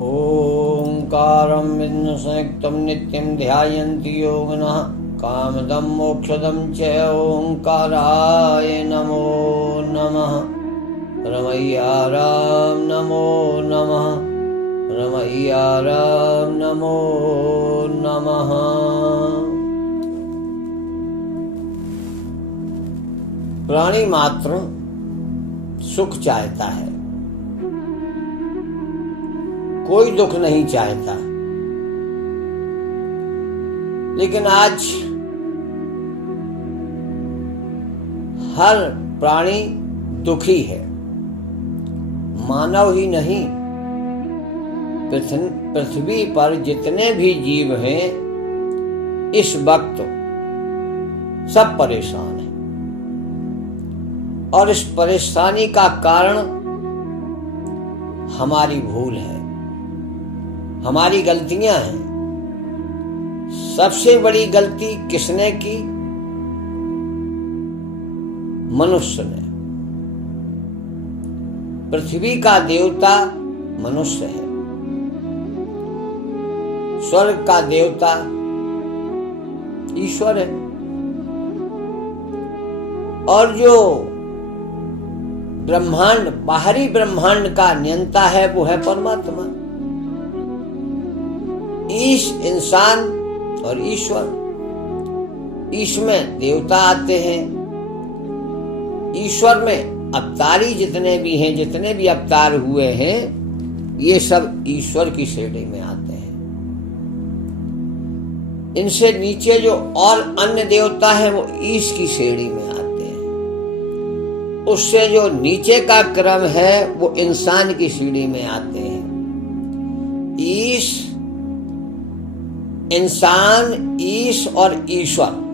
ओंकारं विष्णुसंयुक्तं नित्यं ध्यायन्ति योगिनः कामदं मोक्षदं च ओंकाराय नमो नमः। रमैया राम नमो नमः, रमैया राम नमो नमः। प्राणी मात्र सुख चाहता है, कोई दुख नहीं चाहता। लेकिन आज हर प्राणी दुखी है। मानव ही नहीं, पृथ्वी पर जितने भी जीव हैं इस वक्त सब परेशान हैं। और इस परेशानी का कारण हमारी भूल है, हमारी गलतियां हैं। सबसे बड़ी गलती किसने की? मनुष्य ने। पृथ्वी का देवता मनुष्य है, स्वर्ग का देवता ईश्वर है, और जो ब्रह्मांड, बाहरी ब्रह्मांड का नियंता है वो है परमात्मा। ईश इंसान और ईश्वर, ईश में देवता आते हैं, ईश्वर में अवतारी जितने भी हैं, जितने भी अवतार हुए हैं ये सब ईश्वर की श्रेणी में आते हैं। इनसे नीचे जो और अन्य देवता है वो ईश की श्रेणी में आते हैं। उससे जो नीचे का क्रम है वो इंसान की श्रेणी में आते हैं। ईश, इंसान, ईश और ईश्वर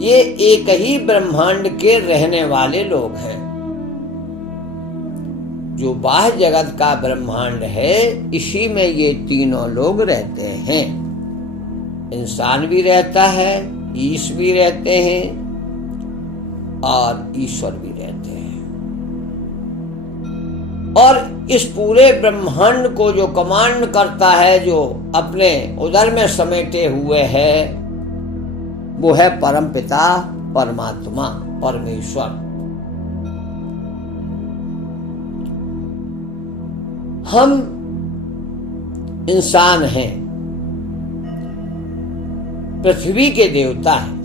ये एक ही ब्रह्मांड के रहने वाले लोग हैं। जो बाह्य जगत का ब्रह्मांड है इसी में ये तीनों लोग रहते हैं। इंसान भी रहता है, ईश भी रहते हैं और ईश्वर भी रहते हैं। और इस पूरे ब्रह्मांड को जो कमांड करता है, जो अपने उदर में समेटे हुए है, वो है परमपिता परमात्मा परमेश्वर। हम इंसान हैं, पृथ्वी के देवता हैं।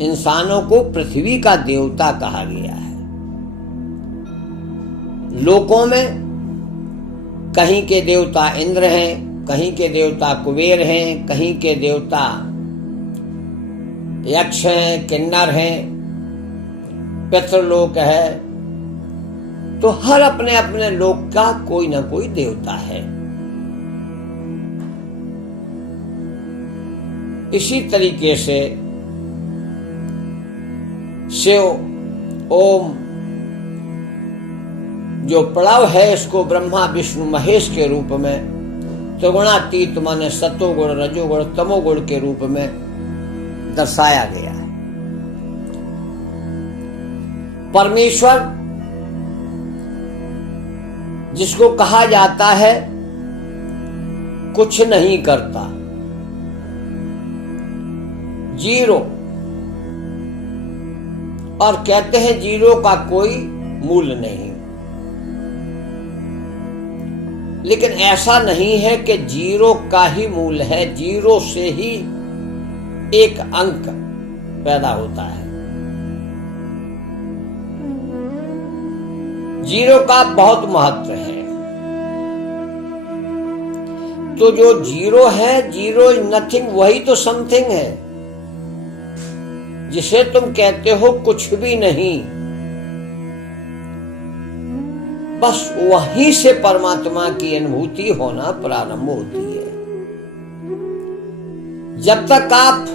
इंसानों को पृथ्वी का देवता कहा गया है। लोकों में कहीं के देवता इंद्र हैं, कहीं के देवता कुबेर हैं, कहीं के देवता यक्ष हैं, किन्नर हैं, पितृलोक है। तो हर अपने अपने लोक का कोई ना कोई देवता है। इसी तरीके से शिव, ओम, जो प्रणव है इसको ब्रह्मा विष्णु महेश के रूप में, त्रिगुणातीत माने सतोगुण रजोगुण तमोगुण के रूप में दर्शाया गया है। परमेश्वर जिसको कहा जाता है कुछ नहीं करता, जीरो, और कहते हैं जीरो का कोई मूल्य नहीं। लेकिन ऐसा नहीं है कि जीरो का ही मूल्य है। जीरो से ही एक अंक पैदा होता है। जीरो का बहुत महत्व है। तो जो जीरो है, जीरो इज नथिंग, वही तो समथिंग है, जिसे तुम कहते हो कुछ भी नहीं। बस वहीं से परमात्मा की अनुभूति होना प्रारंभ होती है। जब तक आप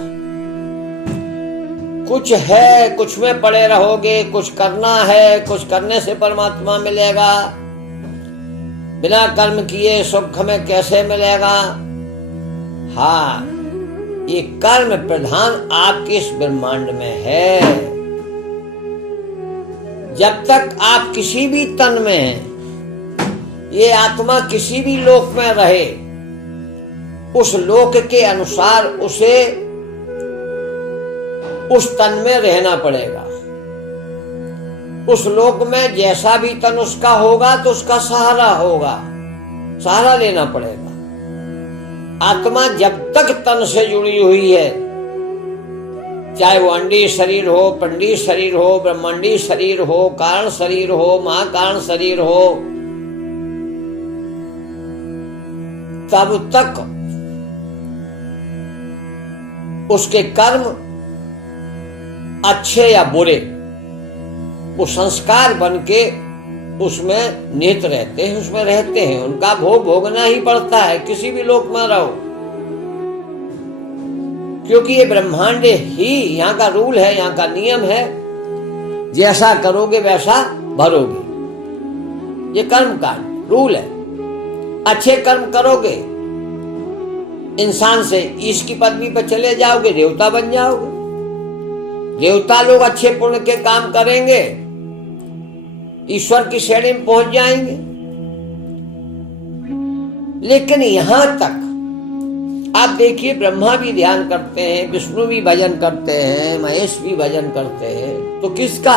कुछ है, कुछ में पड़े रहोगे, कुछ करना है, कुछ करने से परमात्मा मिलेगा, बिना कर्म किए सुख हमें कैसे मिलेगा? हाँ, ये कर्म प्रधान आपके इस ब्रह्मांड में है। जब तक आप किसी भी तन में हैं, ये आत्मा किसी भी लोक में रहे, उस लोक के अनुसार उसे उस तन में रहना पड़ेगा। उस लोक में जैसा भी तन उसका होगा तो उसका सहारा होगा, सहारा लेना पड़ेगा। आत्मा जब तक तन से जुड़ी हुई है, चाहे वो अंडी शरीर हो, पिंडी शरीर हो, ब्रह्मांडी शरीर हो, कारण शरीर हो, महाकारण शरीर हो, तब तक उसके कर्म अच्छे या बुरे वो संस्कार बन के उसमें निहित रहते हैं, उसमें रहते हैं। उनका भोग भोगना ही पड़ता है, किसी भी लोक में रहो, क्योंकि ये ब्रह्मांड ही यहाँ का रूल है, यहाँ का नियम है। जैसा करोगे वैसा भरोगे, ये कर्म का रूल है। अच्छे कर्म करोगे, इंसान से ईश की पदवी पर चले जाओगे, देवता बन जाओगे। देवता लोग अच्छे पुण्य के काम करेंगे, ईश्वर की श्रेणी में पहुंच जाएंगे। लेकिन यहां तक आप देखिए, ब्रह्मा भी ध्यान करते हैं, विष्णु भी भजन करते हैं, महेश भी भजन करते हैं, तो किसका?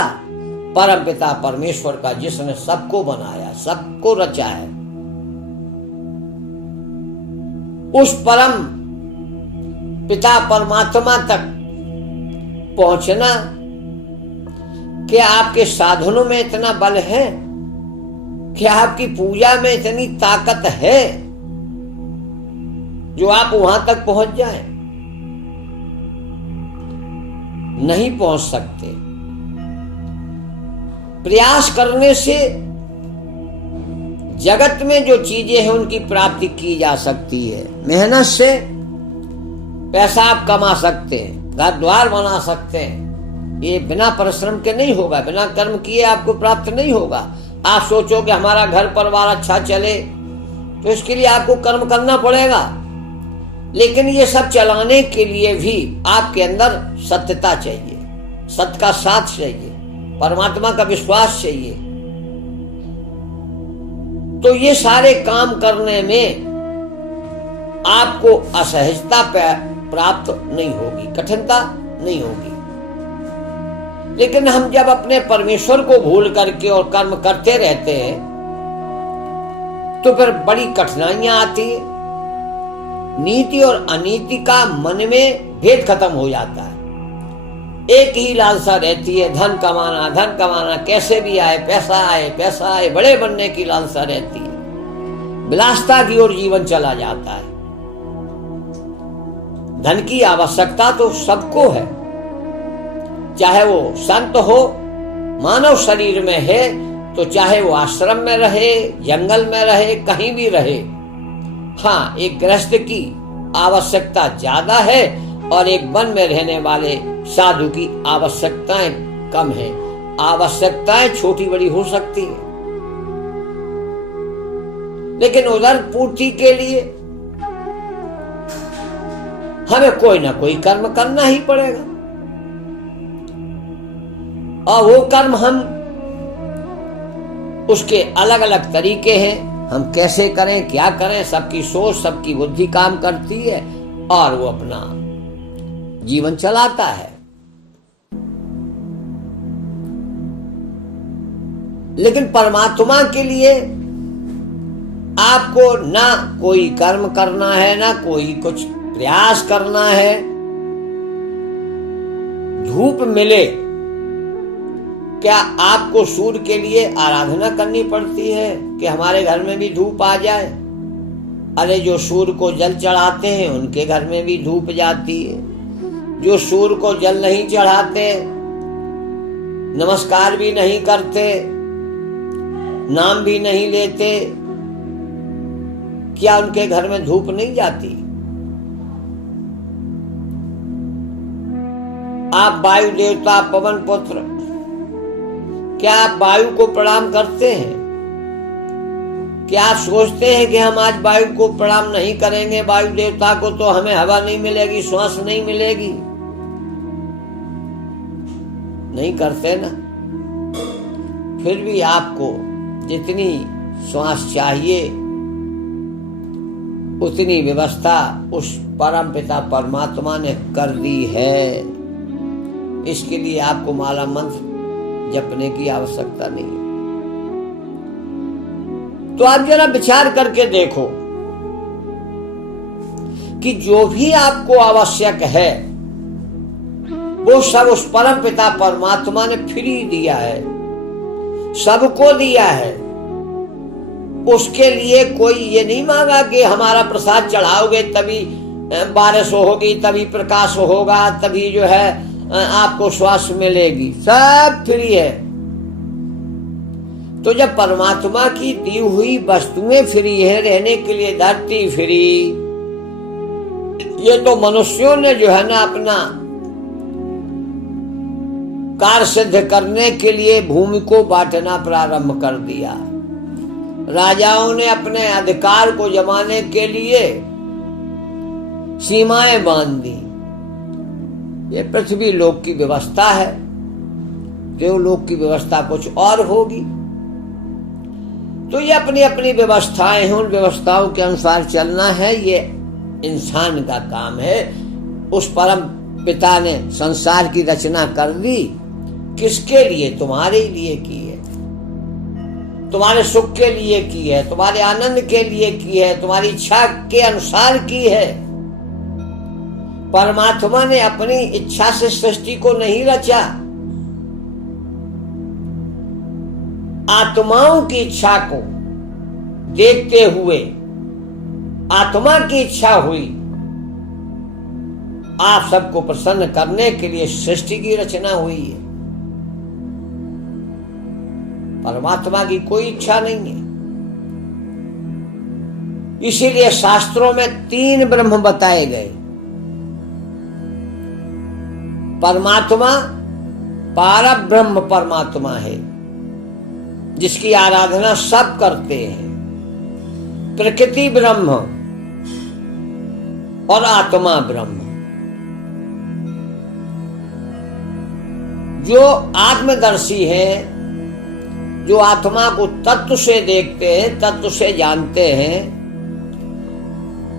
परम पिता परमेश्वर का, जिसने सबको बनाया, सबको रचा है। उस परम पिता परमात्मा तक पहुंचना, क्या आपके साधनों में इतना बल है? क्या आपकी पूजा में इतनी ताकत है जो आप वहां तक पहुंच जाएं? नहीं पहुंच सकते। प्रयास करने से जगत में जो चीजें हैं उनकी प्राप्ति की जा सकती है। मेहनत से पैसा आप कमा सकते हैं, घर द्वार बना सकते हैं। ये बिना परिश्रम के नहीं होगा, बिना कर्म किए आपको प्राप्त नहीं होगा। आप सोचोगे हमारा घर परिवार अच्छा चले, तो इसके लिए आपको कर्म करना पड़ेगा। लेकिन ये सब चलाने के लिए भी आपके अंदर सत्यता चाहिए, सत्य का साथ चाहिए, परमात्मा का विश्वास चाहिए। तो ये सारे काम करने में आपको असहजता प्राप्त नहीं होगी, कठिनता नहीं होगी। लेकिन हम जब अपने परमेश्वर को भूल करके और कर्म करते रहते हैं तो फिर बड़ी कठिनाइयां आती है। नीति और अनीति का मन में भेद खत्म हो जाता है। एक ही लालसा रहती है, धन कमाना, धन कमाना, कैसे भी आए, पैसा आए, पैसा आए, बड़े बनने की लालसा रहती है। विलासता की ओर जीवन चला जाता है। धन की आवश्यकता तो सबको है, चाहे वो संत हो, मानव शरीर में है, तो चाहे वो आश्रम में रहे, जंगल में रहे, कहीं भी रहे। हाँ, एक गृहस्थ की आवश्यकता ज्यादा है और एक वन में रहने वाले साधु की आवश्यकताएं कम है। आवश्यकताएं छोटी बड़ी हो सकती है, लेकिन उधर पूर्ति के लिए हमें कोई ना कोई कर्म करना ही पड़ेगा। और वो कर्म हम उसके अलग अलग तरीके हैं, हम कैसे करें, क्या करें, सबकी सोच, सबकी बुद्धि काम करती है और वो अपना जीवन चलाता है। लेकिन परमात्मा के लिए आपको ना कोई कर्म करना है, ना कोई कुछ प्रयास करना है। धूप मिले, क्या आपको सूर्य के लिए आराधना करनी पड़ती है कि हमारे घर में भी धूप आ जाए? अरे जो सूर्य को जल चढ़ाते हैं उनके घर में भी धूप जाती है। जो सूर्य को जल नहीं चढ़ाते, नमस्कार भी नहीं करते, नाम भी नहीं लेते, क्या उनके घर में धूप नहीं जाती? आप वायु देवता, पवन पुत्र, क्या आप वायु को प्रणाम करते हैं? क्या आप सोचते हैं कि हम आज वायु को प्रणाम नहीं करेंगे, वायु देवता को, तो हमें हवा नहीं मिलेगी, श्वास नहीं मिलेगी? नहीं करते ना। फिर भी आपको जितनी श्वास चाहिए उतनी व्यवस्था उस परम पिता परमात्मा ने कर दी है। इसके लिए आपको माला मंत्र जपने की आवश्यकता नहीं है। तो आप जरा विचार करके देखो कि जो भी आपको आवश्यक है वो सब उस परम पिता परमात्मा ने फ्री दिया है, सबको दिया है। उसके लिए कोई ये नहीं मांगा कि हमारा प्रसाद चढ़ाओगे तभी बारिश होगी, तभी प्रकाश होगा, तभी जो है आपको श्वास मिलेगी। सब फ्री है। तो जब परमात्मा की दी हुई वस्तुएं फ्री है, रहने के लिए धरती फ्री, ये तो मनुष्यों ने जो है ना अपना कार्य सिद्ध करने के लिए भूमि को बांटना प्रारंभ कर दिया। राजाओं ने अपने अधिकार को जमाने के लिए सीमाएं बांध दी। ये पृथ्वी लोक की व्यवस्था है, देवलोक की व्यवस्था कुछ और होगी। तो ये अपनी अपनी व्यवस्थाएं हैं, उन व्यवस्थाओं के अनुसार चलना है, ये इंसान का काम है। उस परम पिता ने संसार की रचना कर दी, किसके लिए? तुम्हारे लिए की है, तुम्हारे सुख के लिए की है, तुम्हारे आनंद के लिए की है, तुम्हारी इच्छा के अनुसार की है। परमात्मा ने अपनी इच्छा से सृष्टि को नहीं रचा, आत्माओं की इच्छा को देखते हुए आत्मा की इच्छा हुई, आप सबको प्रसन्न करने के लिए सृष्टि की रचना हुई है। परमात्मा की कोई इच्छा नहीं है। इसीलिए शास्त्रों में 3 ब्रह्म बताए गए। परमात्मा पारब्रह्म परमात्मा है, जिसकी आराधना सब करते हैं। प्रकृति ब्रह्म और आत्मा ब्रह्म। जो आत्मदर्शी है, जो आत्मा को तत्व से देखते हैं, तत्व से जानते हैं,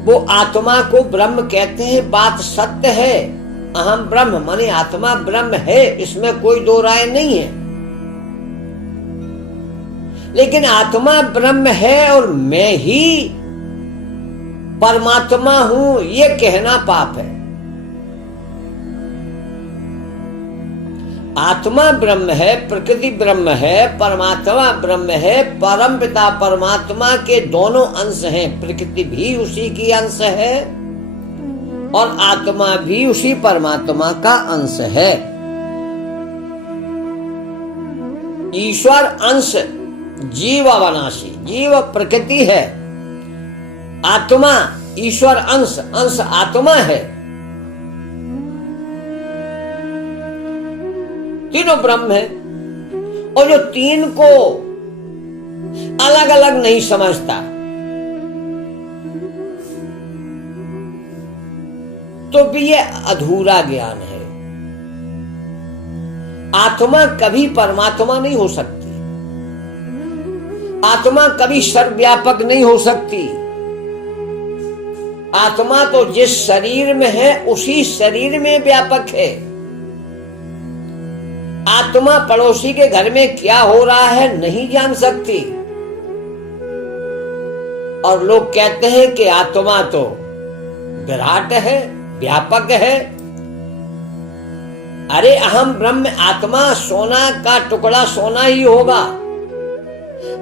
वो आत्मा को ब्रह्म कहते हैं। बात सत्य है। अहम ब्रह्म माने आत्मा ब्रह्म है, इसमें कोई दो राय नहीं है। लेकिन आत्मा ब्रह्म है और मैं ही परमात्मा हूं, ये कहना पाप है। आत्मा ब्रह्म है, प्रकृति ब्रह्म है, परमात्मा ब्रह्म है। परम पिता परमात्मा के दोनों अंश हैं। प्रकृति भी उसी की अंश है और आत्मा भी उसी परमात्मा का अंश है। ईश्वर अंश जीव अविनाशी, जीव प्रकृति है। आत्मा ईश्वर अंश, अंश आत्मा है। तीनों ब्रह्म है। और जो 3 को अलग अलग नहीं समझता, तो भी ये अधूरा ज्ञान है। आत्मा कभी परमात्मा नहीं हो सकती। आत्मा कभी सर्वव्यापक नहीं हो सकती। आत्मा तो जिस शरीर में है उसी शरीर में व्यापक है। आत्मा पड़ोसी के घर में क्या हो रहा है नहीं जान सकती। और लोग कहते हैं कि आत्मा तो विराट है, व्यापक है। अरे अहम ब्रह्म, आत्मा सोना का टुकड़ा सोना ही होगा।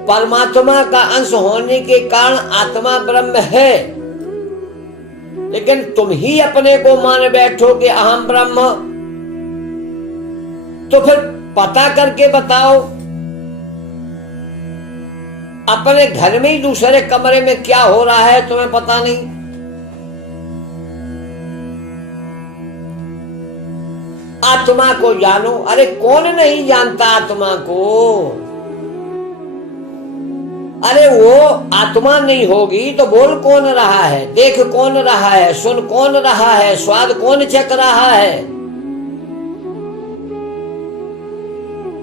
परमात्मा का अंश होने के कारण आत्मा ब्रह्म है। लेकिन तुम ही अपने को मान बैठो कि अहम ब्रह्म। तो फिर पता करके बताओ, अपने घर में ही दूसरे कमरे में क्या हो रहा है तुम्हें पता नहीं। आत्मा को जानो। अरे कौन नहीं जानता आत्मा को? अरे वो आत्मा नहीं होगी तो बोल कौन रहा है, देख कौन रहा है, सुन कौन रहा है, स्वाद कौन चख रहा है?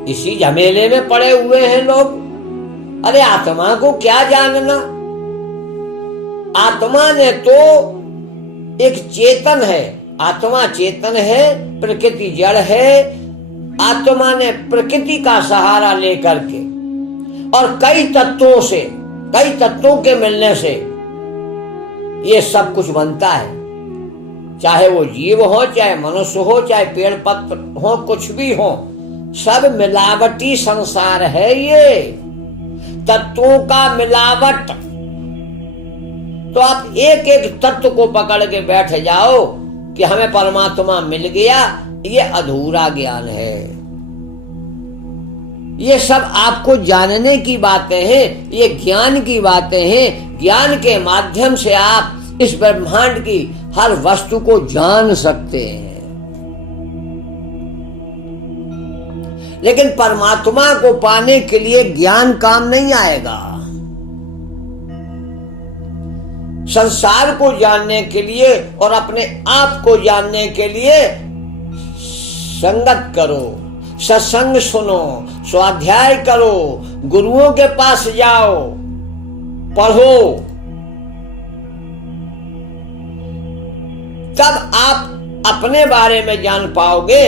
इसी झमेले में पड़े हुए हैं लोग। अरे आत्मा को क्या जानना? आत्मा ने तो एक चेतन है, आत्मा चेतन है, प्रकृति जड़ है। आत्मा ने प्रकृति का सहारा लेकर के और कई तत्वों के मिलने से ये सब कुछ बनता है। चाहे वो जीव हो, चाहे मनुष्य हो, चाहे पेड़ पत्र हो, कुछ भी हो, सब मिलावटी संसार है। ये तत्वों का मिलावट। तो आप एक एक तत्व को पकड़ के बैठ जाओ कि हमें परमात्मा मिल गया, ये अधूरा ज्ञान है। ये सब आपको जानने की बातें हैं, ये ज्ञान की बातें हैं। ज्ञान के माध्यम से आप इस ब्रह्मांड की हर वस्तु को जान सकते हैं। लेकिन परमात्मा को पाने के लिए ज्ञान काम नहीं आएगा। संसार को जानने के लिए और अपने आप को जानने के लिए संगत करो, सत्संग सुनो, स्वाध्याय करो, गुरुओं के पास जाओ, पढ़ो। तब आप अपने बारे में जान पाओगे,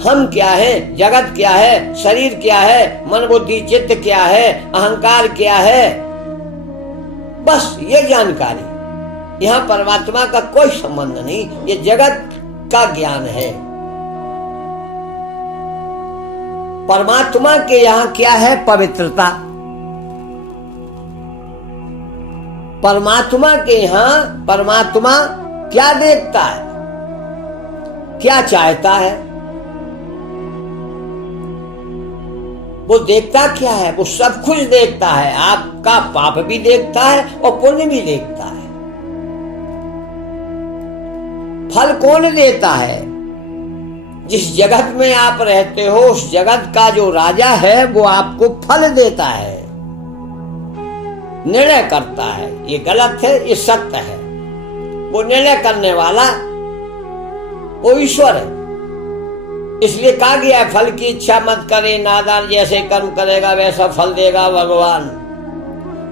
हम क्या है, जगत क्या है, शरीर क्या है, मन बुद्धि चित्त क्या है, अहंकार क्या है। बस ये जानकारी। यहाँ परमात्मा का कोई संबंध नहीं, ये जगत का ज्ञान है। परमात्मा के यहाँ क्या है? पवित्रता। परमात्मा के यहाँ परमात्मा क्या देखता है, क्या चाहता है? वो देखता क्या है? वो सब कुछ देखता है। आपका पाप भी देखता है और पुण्य भी देखता है। फल कौन देता है? जिस जगत में आप रहते हो, उस जगत का जो राजा है वो आपको फल देता है, निर्णय करता है। ये गलत है, ये सत्य है। वो निर्णय करने वाला वो ईश्वर है। इसलिए कहा गया है, फल की इच्छा मत करे नादान, जैसे कर्म करेगा वैसा फल देगा भगवान।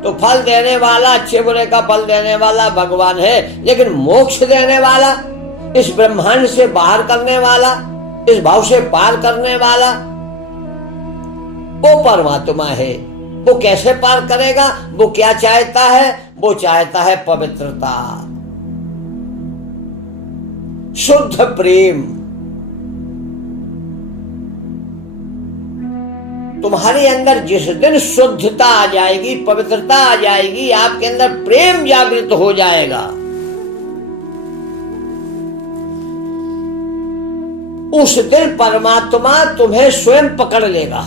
तो फल देने वाला, अच्छे बुरे का फल देने वाला भगवान है। लेकिन मोक्ष देने वाला, इस ब्रह्मांड से बाहर करने वाला, इस भाव से पार करने वाला, वो परमात्मा है। वो कैसे पार करेगा? वो क्या चाहता है? वो चाहता है पवित्रता, शुद्ध प्रेम। तुम्हारे अंदर जिस दिन शुद्धता आ जाएगी, पवित्रता आ जाएगी, आपके अंदर प्रेम जागृत हो जाएगा, उस दिन परमात्मा तुम्हें स्वयं पकड़ लेगा।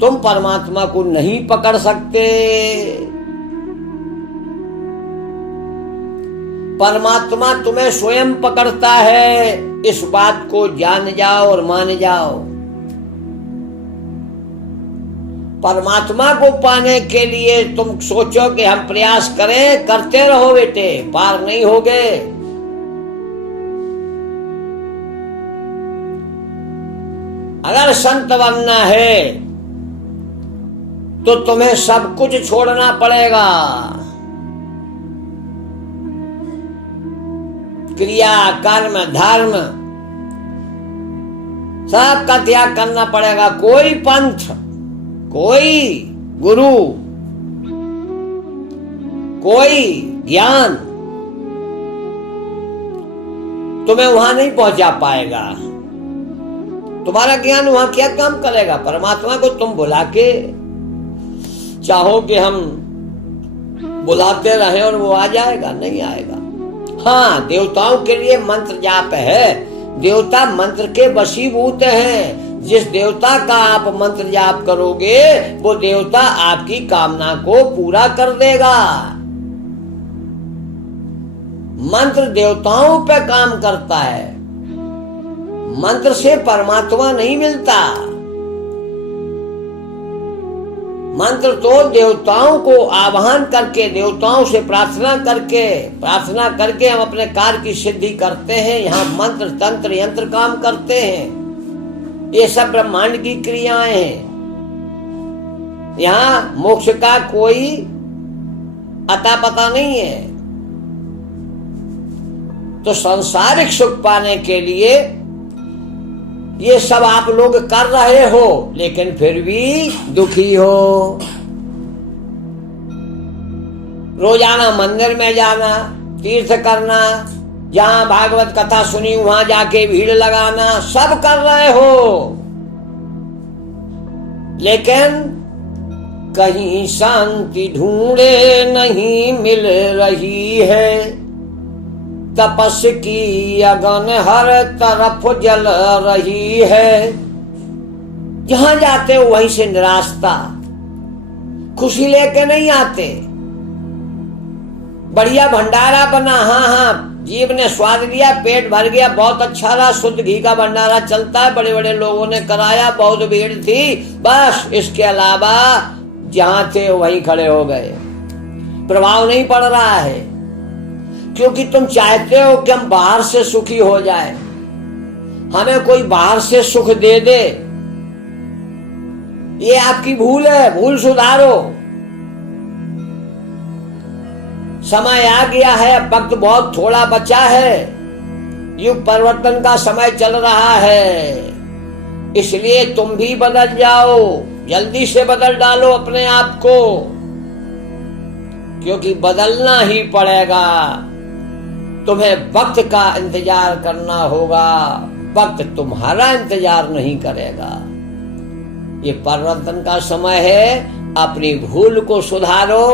तुम परमात्मा को नहीं पकड़ सकते। परमात्मा तुम्हें स्वयं पकड़ता है। इस बात को जान जाओ और मान जाओ। परमात्मा को पाने के लिए तुम सोचो कि हम प्रयास करें, करते रहो बेटे, पार नहीं होगे। अगर संत बनना है तो तुम्हें सब कुछ छोड़ना पड़ेगा। क्रिया, कर्म, धर्म सबका त्याग करना पड़ेगा। कोई पंथ, कोई गुरु, कोई ज्ञान तुम्हें वहां नहीं पहुंचा पाएगा। तुम्हारा ज्ञान वहां क्या काम करेगा? परमात्मा को तुम बुला के चाहो कि हम बुलाते रहे और वो आ जाएगा? नहीं आएगा। हाँ, देवताओं के लिए मंत्र जाप है। देवता मंत्र के वशीभूत हैं। जिस देवता का आप मंत्र जाप करोगे, वो देवता आपकी कामना को पूरा कर देगा। मंत्र देवताओं पे काम करता है। मंत्र से परमात्मा नहीं मिलता। मंत्र तो देवताओं को आह्वान करके, देवताओं से प्रार्थना करके हम अपने कार्य की सिद्धि करते हैं। यहाँ मंत्र, तंत्र, यंत्र काम करते हैं। ये सब ब्रह्मांड की क्रियाएं हैं। यहां मोक्ष का कोई अता पता नहीं है। तो सांसारिक सुख पाने के लिए ये सब आप लोग कर रहे हो, लेकिन फिर भी दुखी हो। रोजाना मंदिर में जाना, तीर्थ करना, जहां भागवत कथा सुनी वहां जाके भीड़ लगाना, सब कर रहे हो, लेकिन कहीं शांति ढूंढे नहीं मिल रही है। तपस की अगन हर तरफ जल रही है। जहां जाते हो वहीं से निराशता, खुशी लेके नहीं आते। बढ़िया भंडारा बना, हाँ, जीव ने स्वाद लिया, पेट भर गया, बहुत अच्छा रहा, शुद्ध घी का भंडारा चलता है, बड़े बड़े लोगों ने कराया, बहुत भीड़ थी, बस इसके अलावा जहां थे वहीं खड़े हो गए। प्रभाव नहीं पड़ रहा है, क्योंकि तुम चाहते हो कि हम बाहर से सुखी हो जाए, हमें कोई बाहर से सुख दे दे। ये आपकी भूल है, भूल सुधारो। समय आ गया है, वक्त बहुत थोड़ा बचा है, युग परिवर्तन का समय चल रहा है, इसलिए तुम भी बदल जाओ, जल्दी से बदल डालो अपने आप को, क्योंकि बदलना ही पड़ेगा। तुम्हें वक्त का इंतजार करना होगा, वक्त तुम्हारा इंतजार नहीं करेगा। ये परिवर्तन का समय है, अपनी भूल को सुधारो,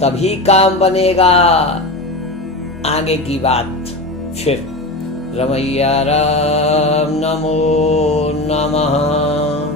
तभी काम बनेगा। आगे की बात फिर। रमैया राम नमो नमः।